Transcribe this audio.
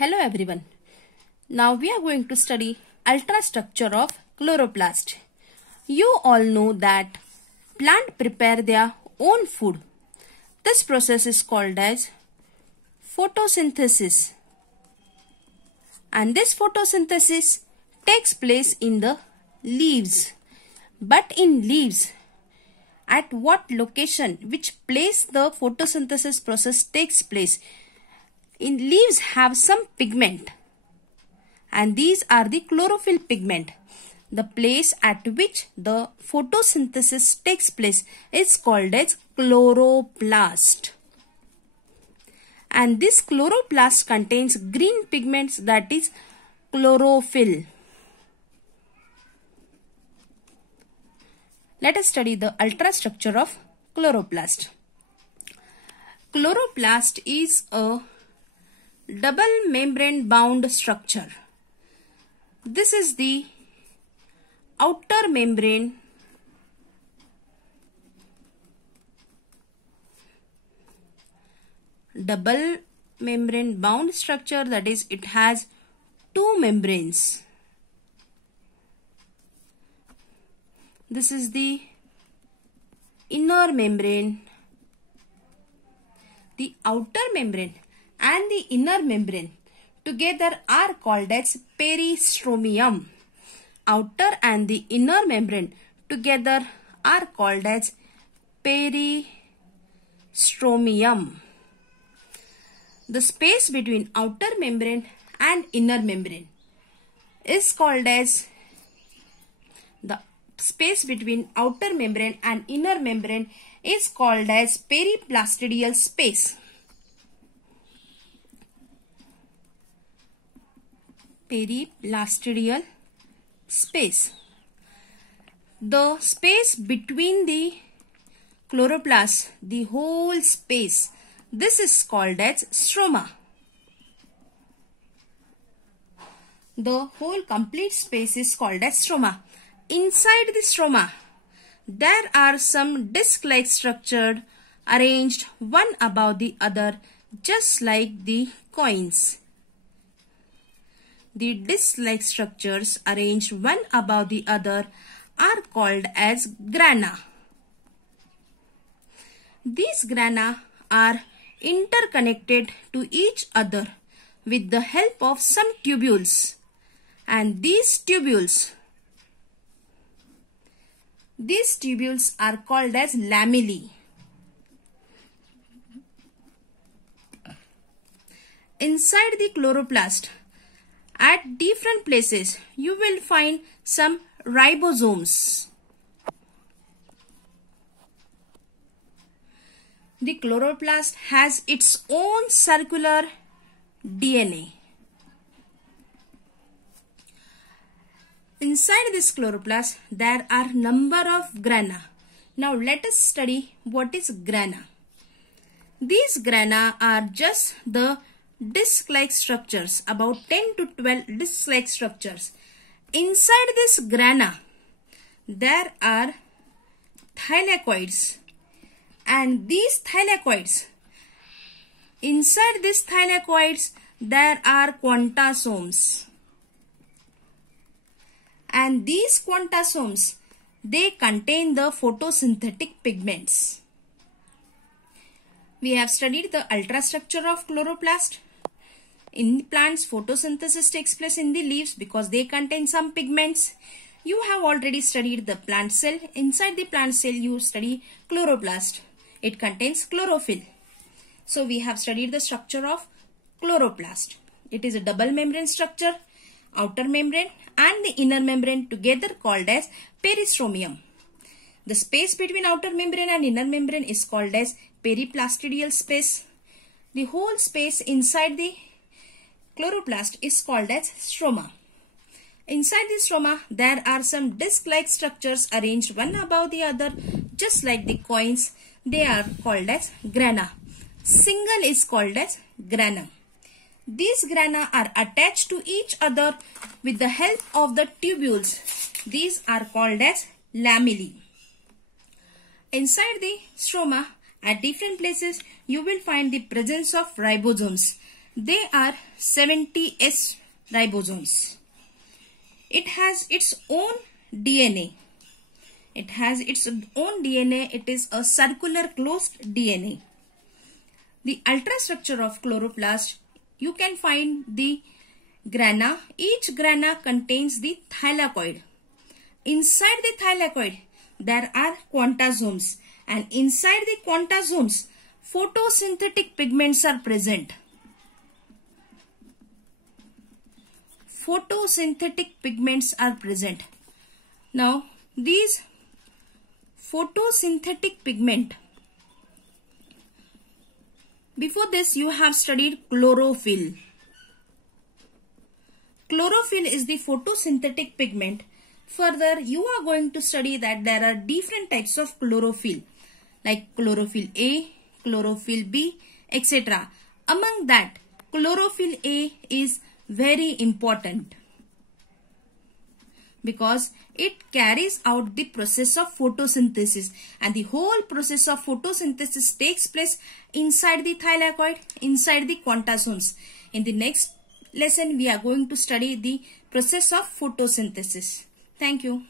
Hello everyone. Now we are going to study ultrastructure of chloroplast. You all know that plant prepare their own food. This process is called as photosynthesis. And this photosynthesis takes place in the leaves. But in leaves, at what location, which place the photosynthesis process takes place? In leaves have some pigment, and these are the chlorophyll pigment. The place at which the photosynthesis takes place is called as chloroplast. And this chloroplast contains green pigments, that is chlorophyll. Let us study the ultrastructure of chloroplast. Chloroplast is a double membrane bound structure. This is the outer membrane double membrane bound structure, that is it has two membranes. This is the inner membrane. The outer membrane and the inner membrane together are called as peristromium. Outer and the inner membrane together are called as peristromium. The space between outer membrane and inner membrane is called as the space between outer membrane and inner membrane is called as periplastidial space. Periplastidial space. The space between the chloroplast, the whole space, this is called as stroma. The whole complete space is called as stroma. Inside the stroma, there are some disc-like structures arranged one above the other, just like the coins. The disc-like structures arranged one above the other are called as grana. These grana are interconnected to each other with the help of some tubules, and these tubules are called as lamellae. Inside the chloroplast, at different places, you will find some ribosomes. The chloroplast has its own circular DNA. Inside this chloroplast, there are number of grana. Now let us study what is grana. These grana are just the disc-like structures, about 10 to 12 disc-like structures. Inside this grana, there are thylakoids, and these thylakoids, inside these thylakoids, there are quantasomes, and these quantasomes, they contain the photosynthetic pigments. We have studied the ultrastructure of chloroplast. In plants, photosynthesis takes place in the leaves because they contain some pigments. You have already studied the plant cell. Inside the plant cell, you study chloroplast. It contains chlorophyll. So we have studied the structure of chloroplast. It is a double membrane structure, outer membrane and the inner membrane together called as peristromium. The space between outer membrane and inner membrane is called as periplastidial space. The whole space inside the chloroplast is called as stroma. Inside the stroma, there are some disc-like structures arranged one above the other, just like the coins. They are called as grana. Single is called as grana. These grana are attached to each other with the help of the tubules. These are called as lamellae. Inside the stroma, at different places, you will find the presence of ribosomes. They are 70S ribosomes. It has its own DNA. It has its own DNA. It is a circular closed DNA. The ultrastructure of chloroplast, you can find the grana. Each grana contains the thylakoid. Inside the thylakoid, there are quantasomes, and inside the quantasomes, photosynthetic pigments are present. Photosynthetic pigments are present. Now, these photosynthetic pigment, before this you have studied chlorophyll. Chlorophyll is the photosynthetic pigment. Further, you are going to study that there are different types of chlorophyll, like chlorophyll A, chlorophyll B, etc. Among that, chlorophyll A is very important because it carries out the process of photosynthesis, and the whole process of photosynthesis takes place inside the thylakoid, inside the quantasomes. In the next lesson, we are going to study the process of photosynthesis. Thank you.